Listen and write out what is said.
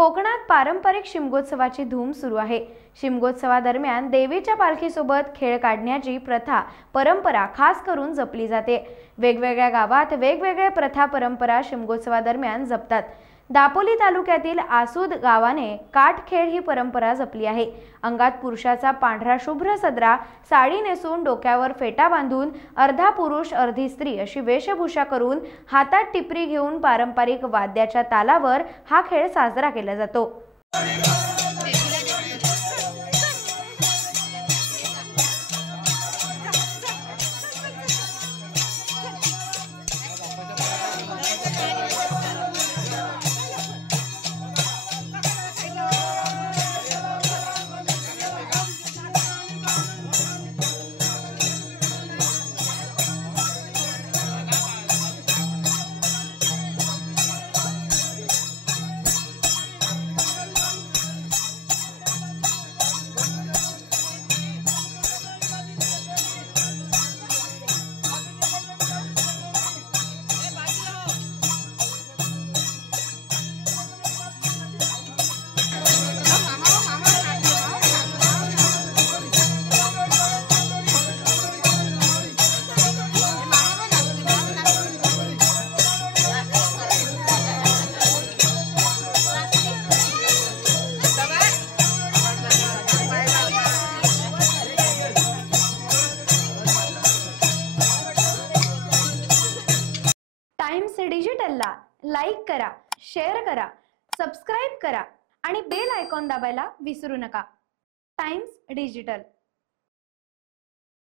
कोकणात पारंपरिक शिमगोत्सवाची धूम सुरू आहे। शिमगोत्सवादरम्यान देवीच्या पालखीसोबत खेळ काढण्याची प्रथा परंपरा खास करून जपली जाते। वेगवेगळ्या गावात वेगवेगळे प्रथा परंपरा शिमगोत्सवादरम्यान जपतात। दापोली तालुक्यातील आसूद गावाने काठखेळ ही परंपरा जपली आहे। अंगात पुरुषाचा पांढरा शुभ्र सदरा, साडी नेसून डोक्यावर फेटा बांधून अर्धा पुरुष अर्धी स्त्री अशी वेशभूषा करून हातात टिपरी घेऊन पारंपरिक वाद्याच्या तालावर हा खेळ साजरा केला जातो। टाइम्स डिजिटलला लाईक करा, शेअर करा, सबस्क्राइब करा आणि बेल आयकॉन दाबायला विसरू नका। Times digital.